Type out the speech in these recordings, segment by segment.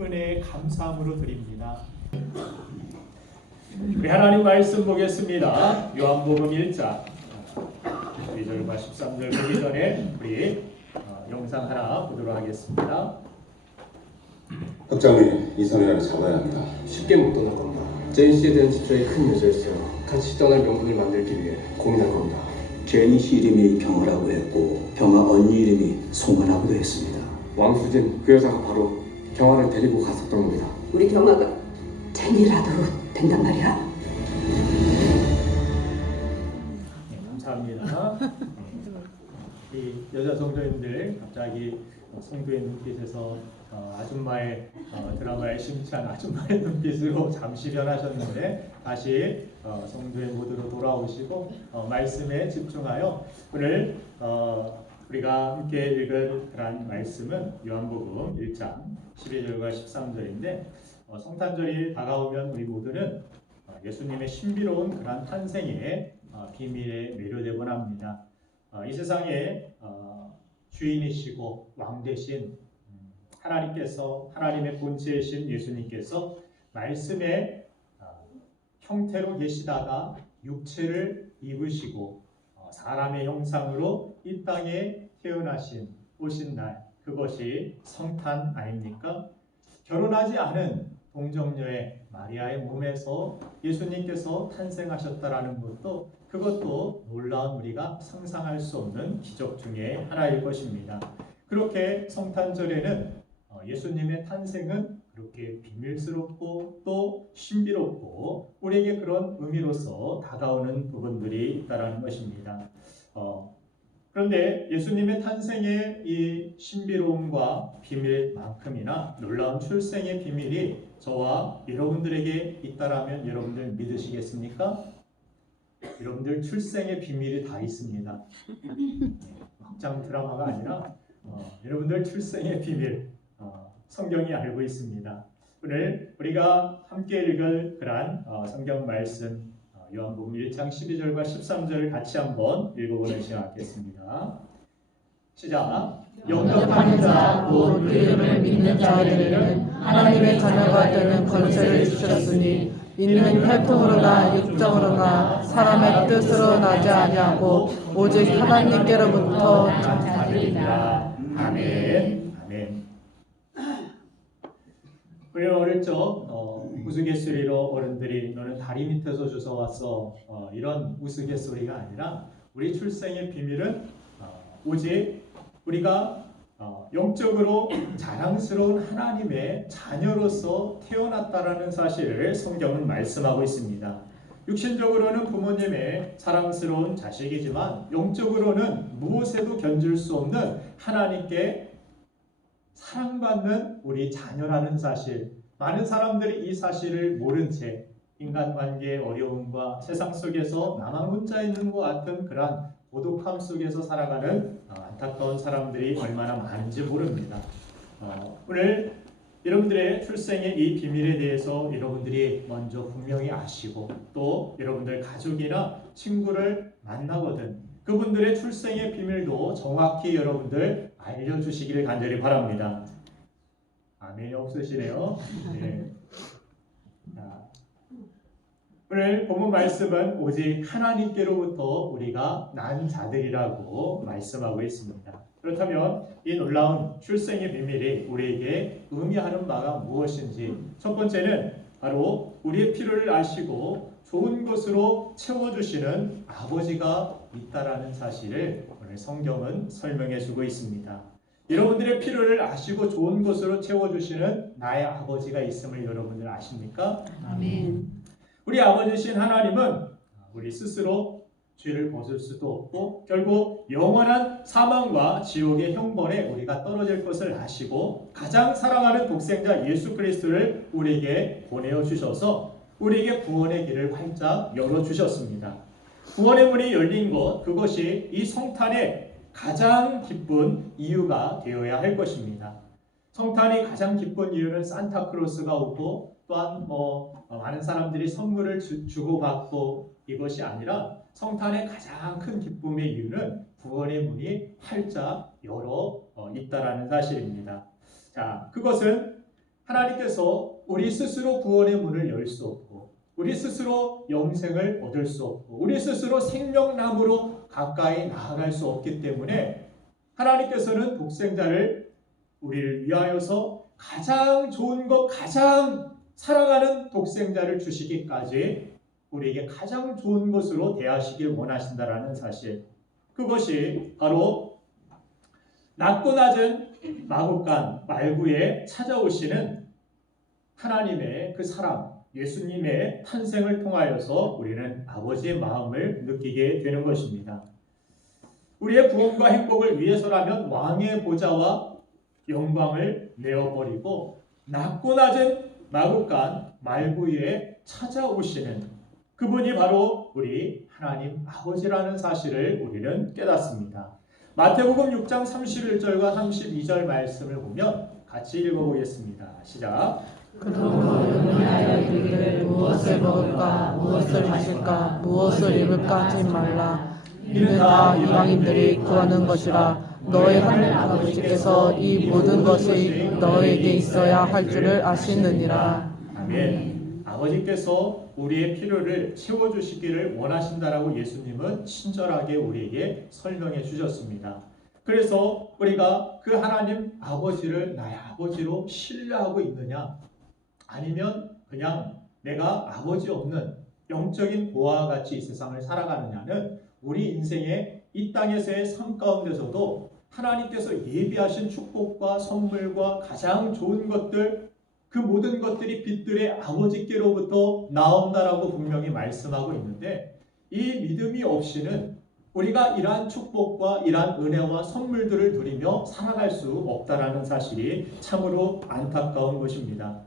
은혜의 감사함으로 드립니다. 우리 하나님 말씀 보겠습니다. 요한복음 1장 12절과 13절 보기 전에 우리 영상 하나 보도록 하겠습니다. 학장님, 이 사람을 잡아야 합니다. 쉽게 못 떠날 겁니다. 제인 씨에 대한 집착이 큰 여자였어요. 같이 떠날 명분을 만들기 위해 고민할 겁니다. 제인 씨 이름이 경아라고 했고 경아 언니 이름이 송아라고도 했습니다. 왕수진 그 여자가 바로 경아를 데리고 갔었던 겁니다. 우리 경아가 제니라도 된단 말이야? 네, 감사합니다. 이 여자 성도님들 갑자기 성도의 눈빛에서 아줌마의 드라마에 심취한 아줌마의 눈빛으로 잠시 변하셨는데 다시 성도의 모드로 돌아오시고 말씀에 집중하여 오늘 우리가 함께 읽을 그런 말씀은 요한복음 1장 12절과 13절인데 성탄절이 다가오면 우리 모두는 예수님의 신비로운 그런 탄생의 비밀에 매료되곤 합니다. 이 세상에 주인이시고 왕 되신 하나님께서, 하나님의 본체이신 예수님께서 말씀의 형태로 계시다가 육체를 입으시고 사람의 형상으로 이 땅에 태어나신 오신 날, 그것이 성탄 아닙니까? 결혼하지 않은 동정녀의 마리아의 몸에서 예수님께서 탄생하셨다라는 것도, 그것도 놀라운 우리가 상상할 수 없는 기적 중에 하나일 것입니다. 그렇게 성탄절에는 예수님의 탄생은 그렇게 비밀스럽고 또 신비롭고 우리에게 그런 의미로서 다가오는 부분들이 있다는 것입니다. 그런데 예수님의 탄생의 이 신비로움과 비밀만큼이나 놀라운 출생의 비밀이 저와 여러분들에게 있다라면 여러분들 믿으시겠습니까? 여러분들 출생의 비밀이 다 있습니다. 확장 드라마가 아니라 여러분들 출생의 비밀 성경이 알고 있습니다. 오늘 우리가 함께 읽을 그러한 성경 말씀 요한복음 1장 12절과 13절을 같이 한번 읽어보는 시간 갖겠습니다. 시작. 영접하는 자, 곧 그 이름을 믿는 자들에게는 하나님의 자녀가 되는 권세를 주셨으니 이는 혈통으로나 육정으로나 사람의 뜻으로 나지 아니하고 오직 하나님께로부터 자들이라. 아멘. 아멘. 우리 어릴 적 우스갯소리로 어른들이 너는 다리 밑에서 주워왔어 이런 우스갯소리가 아니라 우리 출생의 비밀은 오직 우리가 영적으로 자랑스러운 하나님의 자녀로서 태어났다라는 사실을 성경은 말씀하고 있습니다. 육신적으로는 부모님의 사랑스러운 자식이지만 영적으로는 무엇에도 견줄 수 없는 하나님께 사랑받는 우리 자녀라는 사실, 많은 사람들이 이 사실을 모른 채 인간관계의 어려움과 세상 속에서 나만 혼자 있는 것 같은 그러한 고독함 속에서 살아가는 안타까운 사람들이 얼마나 많은지 모릅니다. 오늘 여러분들의 출생의 이 비밀에 대해서 여러분들이 먼저 분명히 아시고 또 여러분들 가족이나 친구를 만나거든 그분들의 출생의 비밀도 정확히 여러분들 알려주시기를 간절히 바랍니다. 아멘이 없으시네요. 네. 오늘 본문 말씀은 오직 하나님께로부터 우리가 난 자들이라고 말씀하고 있습니다. 그렇다면 이 놀라운 출생의 비밀이 우리에게 의미하는 바가 무엇인지, 첫 번째는 바로 우리의 필요를 아시고 좋은 것으로 채워주시는 아버지가 있다라는 사실을 오늘 성경은 설명해 주고 있습니다. 여러분들의 필요를 아시고 좋은 것으로 채워주시는 나의 아버지가 있음을 여러분들 아십니까? 아멘. 우리 아버지신 하나님은 우리 스스로 죄를 벗을 수도 없고 결국 영원한 사망과 지옥의 형벌에 우리가 떨어질 것을 아시고 가장 사랑하는 독생자 예수 그리스도를 우리에게 보내어 주셔서 우리에게 구원의 길을 활짝 열어주셨습니다. 구원의 문이 열린 것, 그것이 이 성탄의 가장 기쁜 이유가 되어야 할 것입니다. 성탄이 가장 기쁜 이유는 산타크로스가 오고 또한 많은 사람들이 선물을 주고받고 이것이 아니라 성탄의 가장 큰 기쁨의 이유는 구원의 문이 활짝 열어 있다라는 사실입니다. 자, 그것은 하나님께서 우리 스스로 구원의 문을 열 수 없고 우리 스스로 영생을 얻을 수 없고 우리 스스로 생명나무로 가까이 나아갈 수 없기 때문에 하나님께서는 독생자를 우리를 위하여서 가장 좋은 것, 가장 사랑하는 독생자를 주시기까지 우리에게 가장 좋은 것으로 대하시길 원하신다라는 사실, 그것이 바로 낮고 낮은 마국간 말구에 찾아오시는 하나님의 그 사랑, 예수님의 탄생을 통하여서 우리는 아버지의 마음을 느끼게 되는 것입니다. 우리의 구원과 행복을 위해서라면 왕의 보좌와 영광을 내어버리고 낮고 낮은 마국간 말구에 찾아오시는 그분이 바로 우리 하나님 아버지라는 사실을 우리는 깨닫습니다. 마태복음 6장 31절과 32절 말씀을 보면 같이 읽어보겠습니다. 시작. 그러므로 의논하여 이르기를 무엇을 먹을까 무엇을 마실까 무엇을 입을까 하지 말라. 이는 다 이방인들이 구하는 것이라. 너의 하늘 아버지께서 이 모든 것이 너에게 있어야 할 줄을 아시느니라. 아멘. 아버지께서 우리의 필요를 채워주시기를 원하신다라고 예수님은 친절하게 우리에게 설명해 주셨습니다. 그래서 우리가 그 하나님 아버지를 나의 아버지로 신뢰하고 있느냐, 아니면 그냥 내가 아버지 없는 영적인 고아와 같이 이 세상을 살아가느냐는 우리 인생의 이 땅에서의 삶 가운데서도 하나님께서 예비하신 축복과 선물과 가장 좋은 것들, 그 모든 것들이 빛들의 아버지께로부터 나온다라고 분명히 말씀하고 있는데, 이 믿음이 없이는 우리가 이러한 축복과 이러한 은혜와 선물들을 누리며 살아갈 수 없다라는 사실이 참으로 안타까운 것입니다.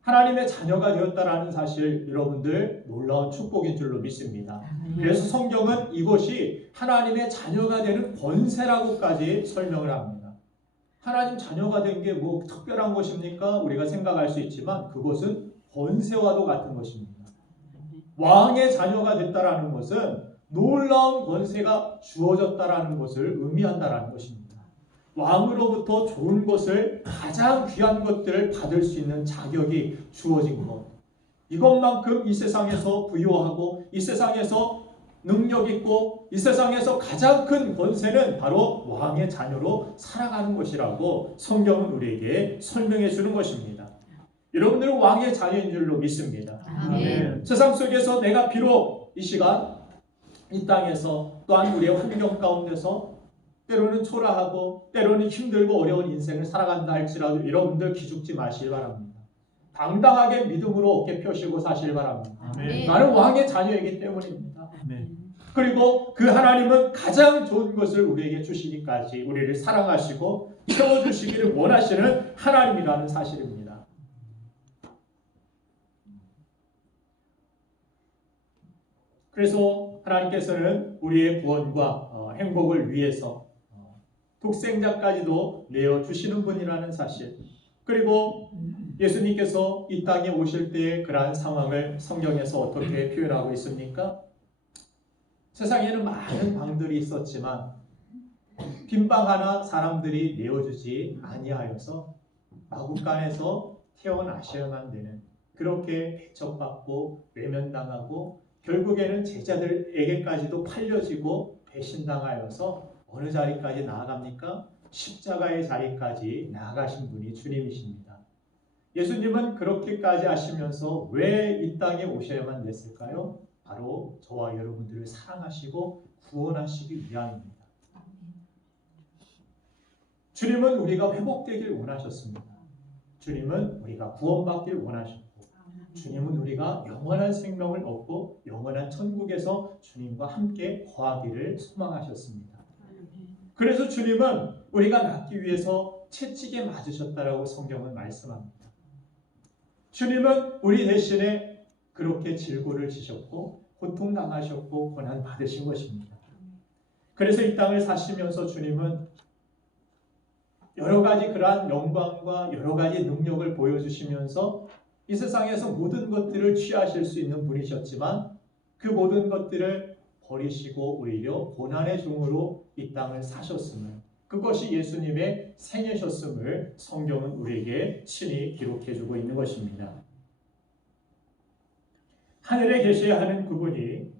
하나님의 자녀가 되었다라는 사실, 여러분들 놀라운 축복인 줄로 믿습니다. 그래서 성경은 이것이 하나님의 자녀가 되는 권세라고까지 설명을 합니다. 하나님 자녀가 된 게 뭐 특별한 것입니까? 우리가 생각할 수 있지만 그것은 권세와도 같은 것입니다. 왕의 자녀가 됐다라는 것은 놀라운 권세가 주어졌다라는 것을 의미한다라는 것입니다. 왕으로부터 좋은 것을, 가장 귀한 것들을 받을 수 있는 자격이 주어진 것, 이것만큼 이 세상에서 부유하고 이 세상에서 능력 있고 이 세상에서 가장 큰 권세는 바로 왕의 자녀로 살아가는 것이라고 성경은 우리에게 설명해 주는 것입니다. 여러분들은 왕의 자녀인 줄로 믿습니다. 아멘. 세상 속에서 내가 비록 이 시간 이 땅에서 또한 우리의 환경 가운데서 때로는 초라하고 때로는 힘들고 어려운 인생을 살아간다 할지라도 여러분들 기죽지 마시기 바랍니다. 당당하게 믿음으로 어깨 펴시고 사시기 바랍니다. 아멘. 나는 왕의 자녀이기 때문입니다. 그리고 그 하나님은 가장 좋은 것을 우리에게 주시기까지 우리를 사랑하시고 채워주시기를 원하시는 하나님이라는 사실입니다. 그래서 하나님께서는 우리의 구원과 행복을 위해서 독생자까지도 내어주시는 분이라는 사실, 그리고 예수님께서 이 땅에 오실 때의 그러한 상황을 성경에서 어떻게 표현하고 있습니까? 세상에는 많은 방들이 있었지만 빈방 하나 사람들이 내어주지 아니하여서 마국간에서 태어나셔야만 되는, 그렇게 배척받고 외면당하고 결국에는 제자들에게까지도 팔려지고 배신당하여서 어느 자리까지 나아갑니까? 십자가의 자리까지 나아가신 분이 주님이십니다. 예수님은 그렇게까지 하시면서 왜 이 땅에 오셔야만 됐을까요? 바로 저와 여러분들을 사랑하시고 구원하시기 위함입니다. 주님은 우리가 회복되길 원하셨습니다. 주님은 우리가 구원받길 원하셨고, 주님은 우리가 영원한 생명을 얻고 영원한 천국에서 주님과 함께 거하기를 소망하셨습니다. 그래서 주님은 우리가 낫기 위해서 채찍에 맞으셨다라고 성경은 말씀합니다. 주님은 우리 대신에 그렇게 질고를 지셨고 고통당하셨고 고난받으신 것입니다. 그래서 이 땅을 사시면서 주님은 여러 가지 그러한 영광과 여러 가지 능력을 보여주시면서 이 세상에서 모든 것들을 취하실 수 있는 분이셨지만 그 모든 것들을 버리시고 오히려 고난의 종으로 이 땅을 사셨음을, 그것이 예수님의 생애셨음을 성경은 우리에게 친히 기록해주고 있는 것입니다. 하늘에 계셔야 하는 그분이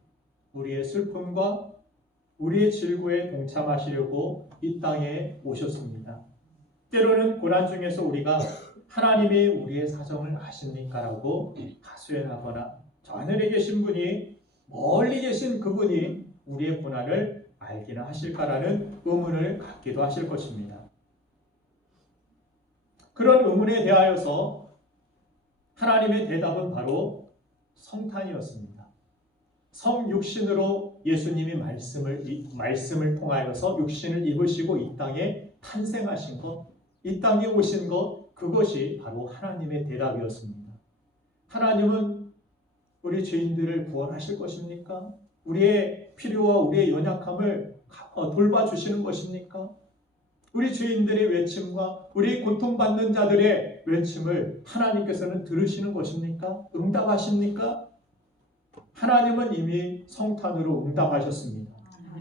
우리의 슬픔과 우리의 질고에 동참하시려고 이 땅에 오셨습니다. 때로는 고난 중에서 우리가 하나님이 우리의 사정을 아십니까? 라고 하소연하거나 저 하늘에 계신 분이 멀리 계신 그분이 우리의 고난을 알기나 하실까라는 의문을 갖기도 하실 것입니다. 그런 의문에 대하여서 하나님의 대답은 바로 성탄이었습니다. 성육신으로 예수님이 말씀을 통하여서 육신을 입으시고 이 땅에 탄생하신 것, 이 땅에 오신 것, 그것이 바로 하나님의 대답이었습니다. 하나님은 우리 죄인들을 구원하실 것입니까? 우리의 필요와 우리의 연약함을 돌봐주시는 것입니까? 우리 죄인들의 외침과 우리 고통받는 자들의 외침을 하나님께서는 들으시는 것입니까? 응답하십니까? 하나님은 이미 성탄으로 응답하셨습니다.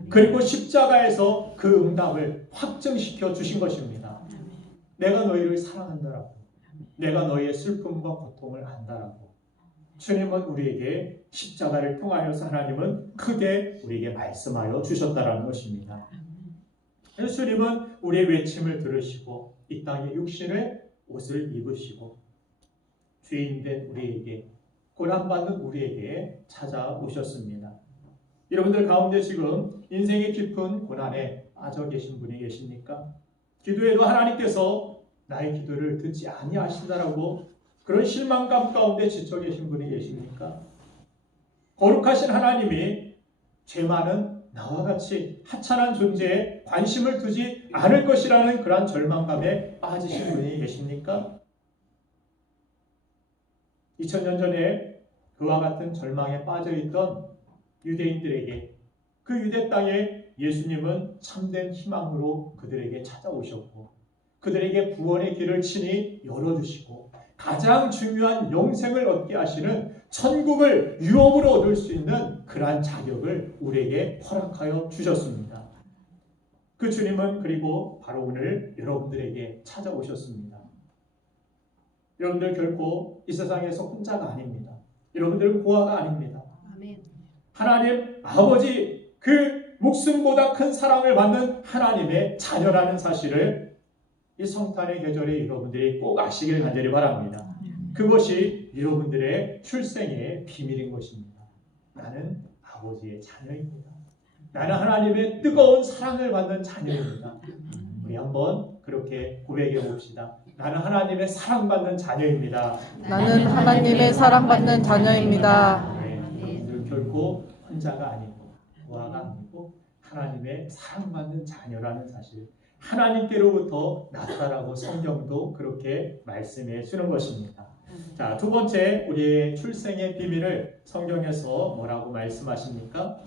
그리고 십자가에서 그 응답을 확증시켜 주신 것입니다. 내가 너희를 사랑한다라고, 내가 너희의 슬픔과 고통을 안다라고 주님은 우리에게 십자가를 통하여서 하나님은 크게 우리에게 말씀하여 주셨다라는 것입니다. 예수님은 우리의 외침을 들으시고 이 땅에 육신의 옷을 입으시고 죄인된 우리에게, 고난받는 우리에게 찾아오셨습니다. 여러분들 가운데 지금 인생의 깊은 고난에 빠져 계신 분이 계십니까? 기도해도 하나님께서 나의 기도를 듣지 아니하신다라고 그런 실망감 가운데 지쳐 계신 분이 계십니까? 거룩하신 하나님이 죄 많은 나와 같이 하찮은 존재에 관심을 두지 않을 것이라는 그러한 절망감에 빠지신 분이 계십니까? 2000년 전에 그와 같은 절망에 빠져있던 유대인들에게, 그 유대 땅에 예수님은 참된 희망으로 그들에게 찾아오셨고 그들에게 구원의 길을 친히 열어주시고 가장 중요한 영생을 얻게 하시는 천국을 유업으로 얻을 수 있는 그러한 자격을 우리에게 허락하여 주셨습니다. 그 주님은 그리고 바로 오늘 여러분들에게 찾아오셨습니다. 여러분들 결코 이 세상에서 혼자가 아닙니다. 여러분들은 고아가 아닙니다. 하나님 아버지, 그 목숨보다 큰 사랑을 받는 하나님의 자녀라는 사실을 이 성탄의 계절에 여러분들이 꼭 아시길 간절히 바랍니다. 그것이 여러분들의 출생의 비밀인 것입니다. 나는 아버지의 자녀입니다. 나는 하나님의 뜨거운 사랑을 받는 자녀입니다. 우리 한번 그렇게 고백해 봅시다. 나는 하나님의 사랑받는 자녀입니다. 나는 하나님의 사랑받는 자녀입니다. 여러분들은 결코 혼자가 아니고 고아가 아니고 하나님의 사랑받는 자녀라는 사실, 하나님께로부터 났다라고 성경도 그렇게 말씀해 주는 것입니다. 자, 두 번째, 우리의 출생의 비밀을 성경에서 뭐라고 말씀하십니까?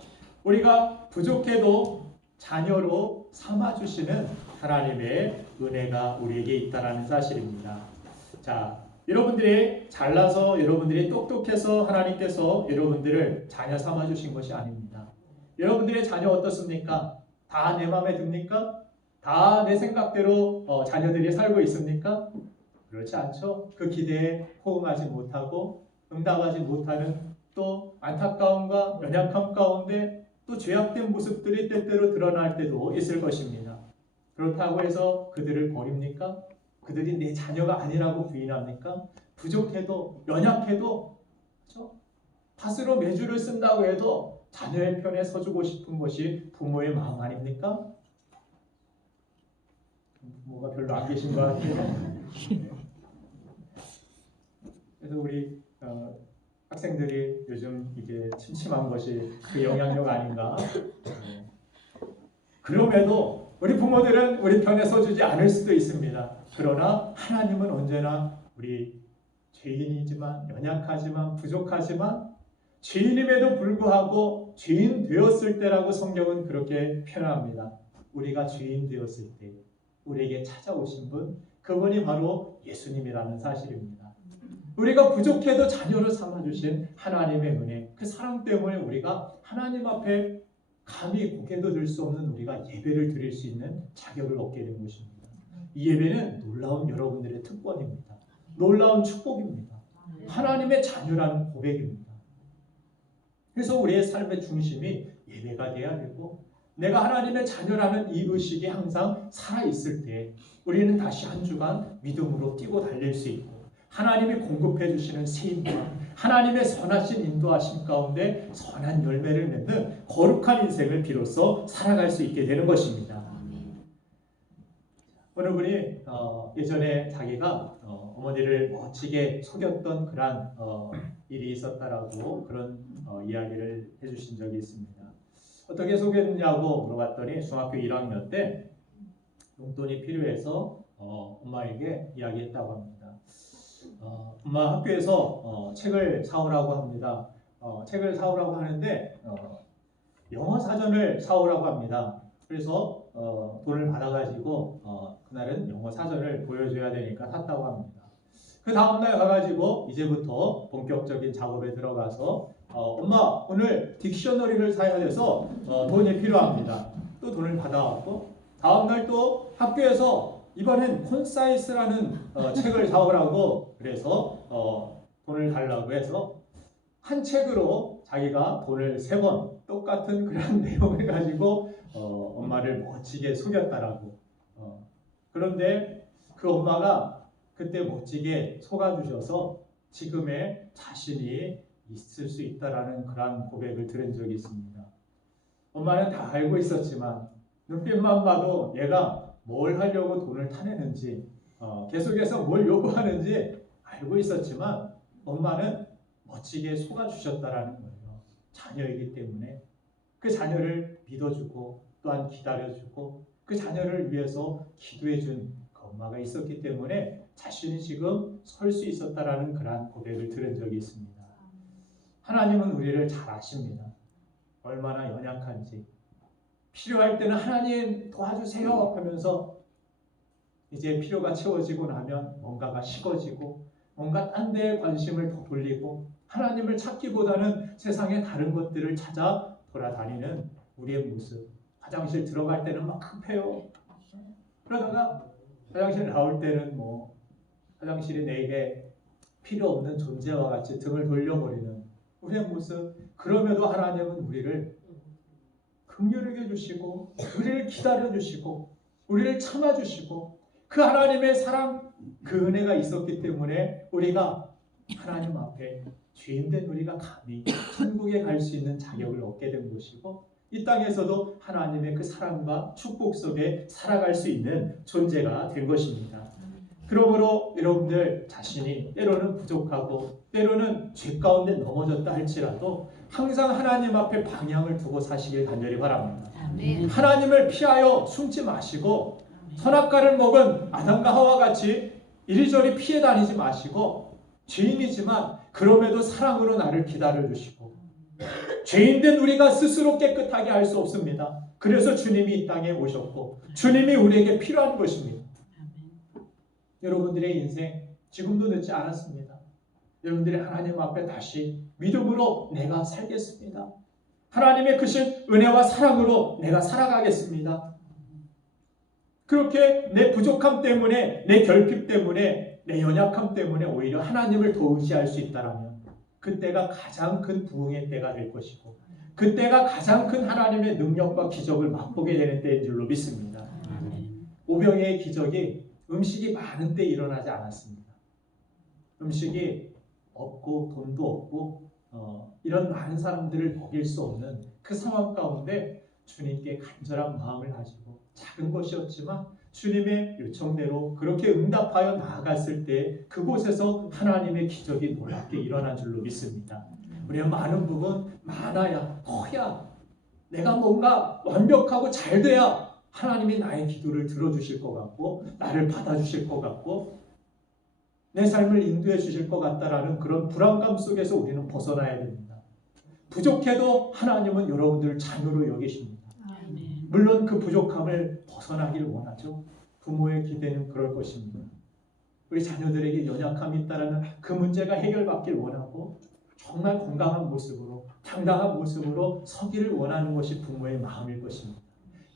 우리가 부족해도 자녀로 삼아주시는 하나님의 은혜가 우리에게 있다라는 사실입니다. 자, 여러분들이 잘나서, 여러분들이 똑똑해서 하나님께서 여러분들을 자녀 삼아주신 것이 아닙니다. 여러분들의 자녀 어떻습니까? 다 내 마음에 듭니까? 다 내 생각대로 자녀들이 살고 있습니까? 그렇지 않죠. 그 기대에 호응하지 못하고 응답하지 못하는, 또 안타까움과 연약함 가운데 또 죄악된 모습들이 때때로 드러날 때도 있을 것입니다. 그렇다고 해서 그들을 버립니까? 그들이 내 자녀가 아니라고 부인합니까? 부족해도 연약해도, 그렇죠? 팥으로 메주를 쓴다고 해도 자녀의 편에 서주고 싶은 것이 부모의 마음 아닙니까? 부모가 별로 안 계신 것 같아요. 그래서 우리 학생들이 요즘 이게 침침한 것이 그 영향력 아닌가. 그럼에도 우리 부모들은 우리 편에 서주지 않을 수도 있습니다. 그러나 하나님은 언제나 우리 죄인이지만, 연약하지만, 부족하지만 죄인임에도 불구하고 죄인 되었을 때라고 성경은 그렇게 표현합니다. 우리가 죄인 되었을 때 우리에게 찾아오신 분, 그분이 바로 예수님이라는 사실입니다. 우리가 부족해도 자녀로 삼아주신 하나님의 은혜, 그 사랑 때문에 우리가 하나님 앞에 감히 고개도 들 수 없는 우리가 예배를 드릴 수 있는 자격을 얻게 된 것입니다. 이 예배는 놀라운 여러분들의 특권입니다. 놀라운 축복입니다. 하나님의 자녀라는 고백입니다. 그래서 우리의 삶의 중심이 예배가 돼야 되고, 내가 하나님의 자녀라는 이 의식이 항상 살아있을 때 우리는 다시 한 주간 믿음으로 뛰고 달릴 수 있고, 하나님이 공급해 주시는 세임과 하나님의 선하신 인도하심 가운데 선한 열매를 맺는 거룩한 인생을 비로소 살아갈 수 있게 되는 것입니다. 어느 분이 예전에 자기가 어머니를 멋지게 속였던 그런 일이 있었다라고 그런 이야기를 해주신 적이 있습니다. 어떻게 속였냐고 물어봤더니 중학교 1학년 때 용돈이 필요해서 엄마에게 이야기했다고 합니다. 엄마, 학교에서 책을 사오라고 합니다. 책을 사오라고 하는데 영어 사전을 사오라고 합니다. 그래서 돈을 받아가지고 그날은 영어 사전을 보여줘야 되니까 샀다고 합니다. 그 다음날 가가지고 이제부터 본격적인 작업에 들어가서 엄마, 오늘 딕셔너리를 사야 돼서 돈이 필요합니다. 또 돈을 받아왔고, 다음날 또 학교에서 이번엔 콘사이스라는 책을 사오라고 그래서 돈을 달라고 해서 한 책으로 자기가 돈을 3번 똑같은 그런 내용을 가지고 엄마를 멋지게 속였다라고. 그런데 그 엄마가 그때 멋지게 속아주셔서 지금의 자신이 있을 수 있다라는 그런 고백을 들은 적이 있습니다. 엄마는 다 알고 있었지만 눈빛만 봐도 얘가 뭘 하려고 돈을 타내는지, 계속해서 뭘 요구하는지 알고 있었지만 엄마는 멋지게 속아주셨다라는 거예요. 자녀이기 때문에 그 자녀를 믿어주고 또한 기다려주고 그 자녀를 위해서 기도해준 그 엄마가 있었기 때문에 자신이 지금 설 수 있었다라는 그러한 고백을 들은 적이 있습니다. 하나님은 우리를 잘 아십니다. 얼마나 연약한지. 필요할 때는 하나님 도와주세요 하면서 이제 필요가 채워지고 나면 뭔가가 식어지고 뭔가 딴 데에 관심을 더 돌리고 하나님을 찾기보다는 세상의 다른 것들을 찾아 돌아다니는 우리의 모습. 화장실 들어갈 때는 막 급해요. 그러다가 화장실 나올 때는 뭐 화장실이 내게 필요 없는 존재와 같이 등을 돌려버리는 우리의 모습. 그럼에도 하나님은 우리를 긍휼하게 해주시고 우리를 기다려주시고 우리를 참아주시고 그 하나님의 사랑, 그 은혜가 있었기 때문에 우리가 하나님 앞에 죄인된 우리가 감히 천국에 갈 수 있는 자격을 얻게 된 것이고 이 땅에서도 하나님의 그 사랑과 축복 속에 살아갈 수 있는 존재가 된 것입니다. 그러므로 여러분들 자신이 때로는 부족하고 때로는 죄 가운데 넘어졌다 할지라도 항상 하나님 앞에 방향을 두고 사시길 간절히 바랍니다. 하나님을 피하여 숨지 마시고 선악과를 먹은 아담과 하와 같이 이리저리 피해 다니지 마시고 죄인이지만 그럼에도 사랑으로 나를 기다려주시고 죄인된 우리가 스스로 깨끗하게 할 수 없습니다. 그래서 주님이 이 땅에 오셨고 주님이 우리에게 필요한 것입니다. 여러분들의 인생 지금도 늦지 않았습니다. 여러분들이 하나님 앞에 다시 믿음으로 내가 살겠습니다. 하나님의 크신 은혜와 사랑으로 내가 살아가겠습니다. 그렇게 내 부족함 때문에, 내 결핍 때문에, 내 연약함 때문에 오히려 하나님을 더 의지할 수 있다면 그때가 가장 큰 부흥의 때가 될 것이고 그때가 가장 큰 하나님의 능력과 기적을 맛보게 되는 때인 줄로 믿습니다. 오병이의 기적이 음식이 많은 때 일어나지 않았습니다. 음식이 없고 돈도 없고 이런 많은 사람들을 먹일 수 없는 그 상황 가운데 주님께 간절한 마음을 가지고 작은 것이었지만 주님의 요청대로 그렇게 응답하여 나아갔을 때 그곳에서 하나님의 기적이 놀랍게 일어난 줄로 믿습니다. 우리가 많은 부분 많아야 커야 내가 뭔가 완벽하고 잘 돼야 하나님이 나의 기도를 들어주실 것 같고 나를 받아주실 것 같고 내 삶을 인도해 주실 것 같다라는 그런 불안감 속에서 우리는 벗어나야 됩니다. 부족해도 하나님은 여러분들을 자녀로 여기십니다. 물론 그 부족함을 벗어나길 원하죠. 부모의 기대는 그럴 것입니다. 우리 자녀들에게 연약함이 있다라는 그 문제가 해결받길 원하고 정말 건강한 모습으로 당당한 모습으로 서기를 원하는 것이 부모의 마음일 것입니다.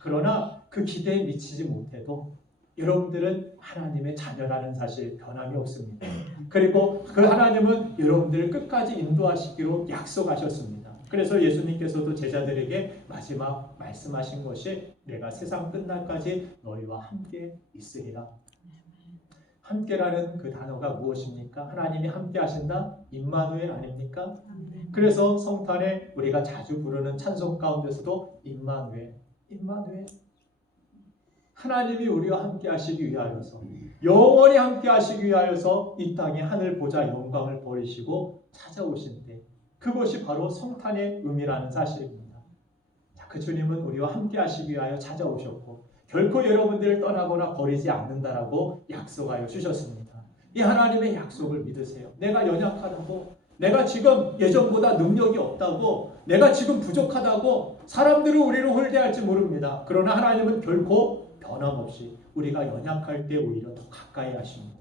그러나 그 기대에 미치지 못해도 여러분들은 하나님의 자녀라는 사실 변함이 없습니다. 그리고 그 하나님은 여러분들을 끝까지 인도하시기로 약속하셨습니다. 그래서 예수님께서도 제자들에게 마지막 말씀하신 것이 내가 세상 끝날까지 너희와 함께 있으리라. 함께라는 그 단어가 무엇입니까? 하나님이 함께 하신다? 임마누엘 아닙니까? 그래서 성탄에 우리가 자주 부르는 찬송 가운데서도 임마누엘, 임마누엘. 하나님이 우리와 함께 하시기 위하여서 영원히 함께 하시기 위하여서 이 땅에 하늘 보좌 영광을 버리시고 찾아오신데 그것이 바로 성탄의 의미라는 사실입니다. 자, 그 주님은 우리와 함께 하시기 위하여 찾아오셨고 결코 여러분들을 떠나거나 버리지 않는다라고 약속하여 주셨습니다. 이 하나님의 약속을 믿으세요. 내가 연약하다고, 내가 지금 예전보다 능력이 없다고, 내가 지금 부족하다고 사람들은 우리를 홀대할지 모릅니다. 그러나 하나님은 결코 변함없이 우리가 연약할 때 오히려 더 가까이 하십니다.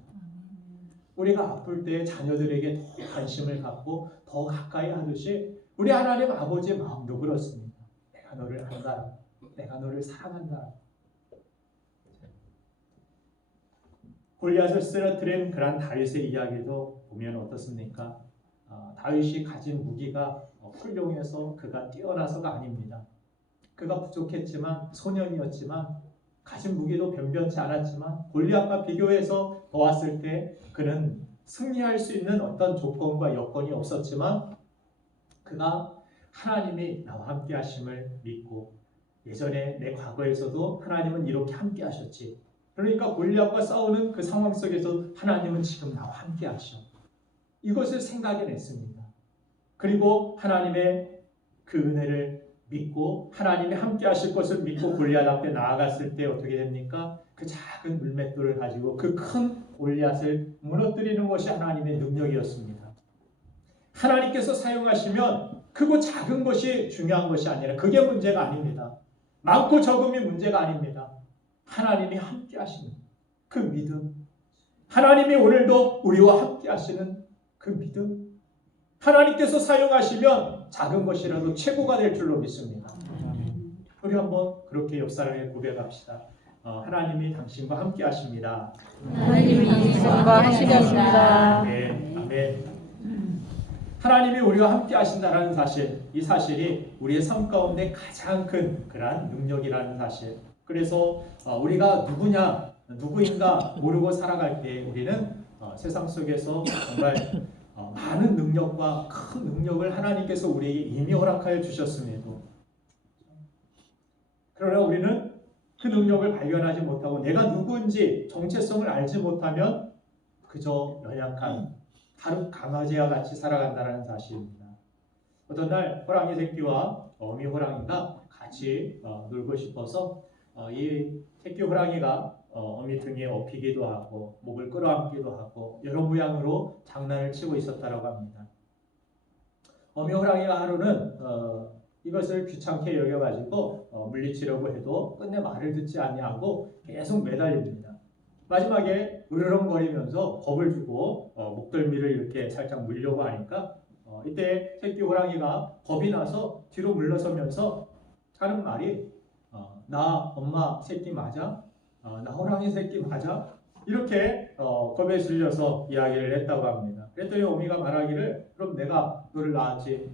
우리가 아플 때 자녀들에게 더 관심을 갖고 더 가까이 하듯이 우리 하나님 아버지의 마음도 그렇습니다. 내가 너를 안다. 내가 너를 사랑한다. 골리앗을 쓰러뜨린 그런 다윗의 이야기도 보면 어떻습니까? 다윗이 가진 무기가 훌륭해서 그가 뛰어나서가 아닙니다. 그가 부족했지만 소년이었지만 가진 무기도 변변치 않았지만 골리앗과 비교해서 보았을 때 그는 승리할 수 있는 어떤 조건과 여건이 없었지만 그가 하나님이 나와 함께 하심을 믿고 예전에 내 과거에서도 하나님은 이렇게 함께 하셨지. 그러니까 골리앗과 싸우는 그 상황 속에서 하나님은 지금 나와 함께 하셔. 이것을 생각해냈습니다. 그리고 하나님의 그 은혜를 믿고 하나님이 함께 하실 것을 믿고 골리앗 앞에 나아갔을 때 어떻게 됩니까? 그 작은 물맷돌을 가지고 그 큰 골리앗을 무너뜨리는 것이 하나님의 능력이었습니다. 하나님께서 사용하시면 크고 작은 것이 중요한 것이 아니라 그게 문제가 아닙니다. 많고 적음이 문제가 아닙니다. 하나님이 함께 하시는 그 믿음, 하나님이 오늘도 우리와 함께 하시는 그 믿음, 하나님께서 사용하시면 작은 것이라도 최고가 될 줄로 믿습니다. 우리 한번 그렇게 옆 사람에게 고백합시다. 하나님이 당신과 함께 하십니다. 하나님이 당신과 함께 하십니다. 아멘. 아멘. 하나님이 우리와 함께 하신다는 사실, 이 사실이 우리의 삶 가운데 가장 큰 그러한 능력이라는 사실. 그래서 우리가 누구인가 모르고 살아갈 때 우리는 세상 속에서 정말 많은 능력과 큰 능력을 하나님께서 우리에게 이미 허락하여 주셨음에도 그러나 우리는 그 능력을 발견하지 못하고 내가 누구인지 정체성을 알지 못하면 그저 연약한 다른 강아지와 같이 살아간다는 사실입니다. 어떤 날 호랑이 새끼와 어미 호랑이가 같이 놀고 싶어서 이 새끼 호랑이가 어미 등에 업히기도 하고 목을 끌어안기도 하고 여러 모양으로 장난을 치고 있었다고 합니다. 어미 호랑이가 하루는 이것을 귀찮게 여겨가지고 물리치려고 해도 끝내 말을 듣지 아니하고 계속 매달립니다. 마지막에 으르렁거리면서 겁을 주고 목덜미를 이렇게 살짝 물려고 하니까 이때 새끼 호랑이가 겁이 나서 뒤로 물러서면서 하는 말이 나 엄마 새끼 맞아? 나 호랑이 새끼 맞아? 이렇게 겁에 질려서 이야기를 했다고 합니다. 그랬더니 어미가 말하기를 그럼 내가 너를 낳았지.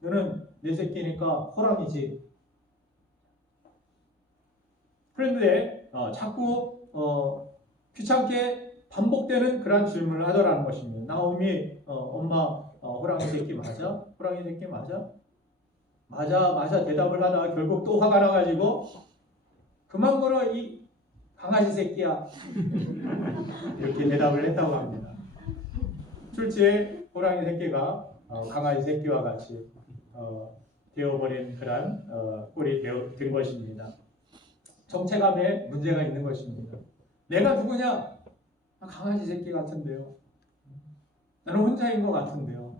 너는 내 새끼니까 호랑이지. 그런데 자꾸 귀찮게 반복되는 그런 질문을 하더라는 것입니다. 나 어미 엄마 호랑이 새끼 맞아? 호랑이 새끼 맞아? 맞아 대답을 하다가 결국 또 화가 나가지고 그만 걸어 이 강아지 새끼야 이렇게 대답을 했다고 합니다. 출지에 호랑이 새끼가 강아지 새끼와 같이 되어버린 그런 꼴이 된 것입니다. 정체감에 문제가 있는 것입니다. 내가 누구냐? 강아지 새끼 같은데요. 나는 혼자인 것 같은데요.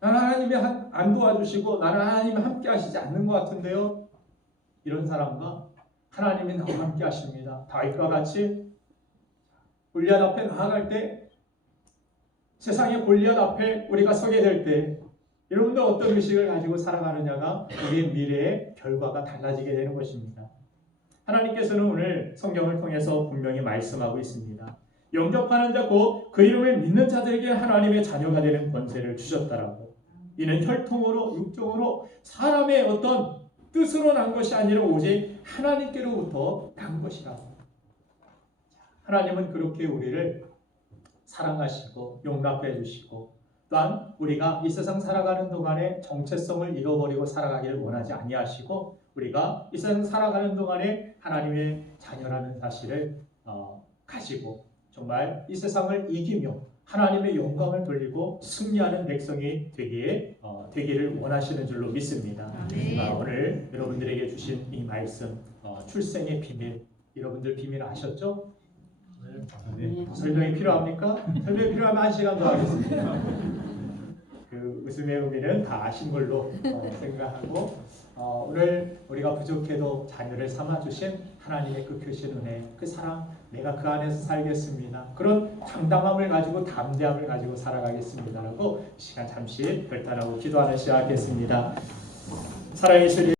나는 하나님이 안 도와주시고 나는 하나님이 함께 하시지 않는 것 같은데요. 이런 사람과 하나님이 나와 함께 하십니다. 다윗과 같이 골리앗 앞에 나아갈 때 세상의 골리앗 앞에 우리가 서게 될 때 여러분도 어떤 의식을 가지고 살아가느냐가 우리의 미래의 결과가 달라지게 되는 것입니다. 하나님께서는 오늘 성경을 통해서 분명히 말씀하고 있습니다. 영접하는 자 곧 그 이름을 믿는 자들에게 하나님의 자녀가 되는 권세를 주셨다라고. 이는 혈통으로 육종으로 사람의 어떤 뜻으로 난 것이 아니라 오직 하나님께로부터 난 것이라고. 하나님은 그렇게 우리를 사랑하시고 용납해 주시고 또한 우리가 이 세상 살아가는 동안에 정체성을 잃어버리고 살아가기를 원하지 아니하시고 우리가 이 세상 살아가는 동안에 하나님의 자녀라는 사실을 가지고 정말 이 세상을 이기며 하나님의 영광을 돌리고 승리하는 백성이 되기를 원하시는 줄로 믿습니다. 오늘 여러분들에게 주신 이 말씀 출생의 비밀 여러분들 비밀 아셨죠? 네. 설명이 필요합니까? 설명이 필요하면 1시간 더 하겠습니다. 그 웃음의 의미는 다 아신 걸로 생각하고 오늘 우리가 부족해도 자녀를 삼아주신 하나님의 그 크신 은혜, 그 사랑, 내가 그 안에서 살겠습니다. 그런 당당함을 가지고 담대함을 가지고 살아가겠습니다라고 이 시간 잠시 결단하고 기도하는 시간 하겠습니다. 살아계신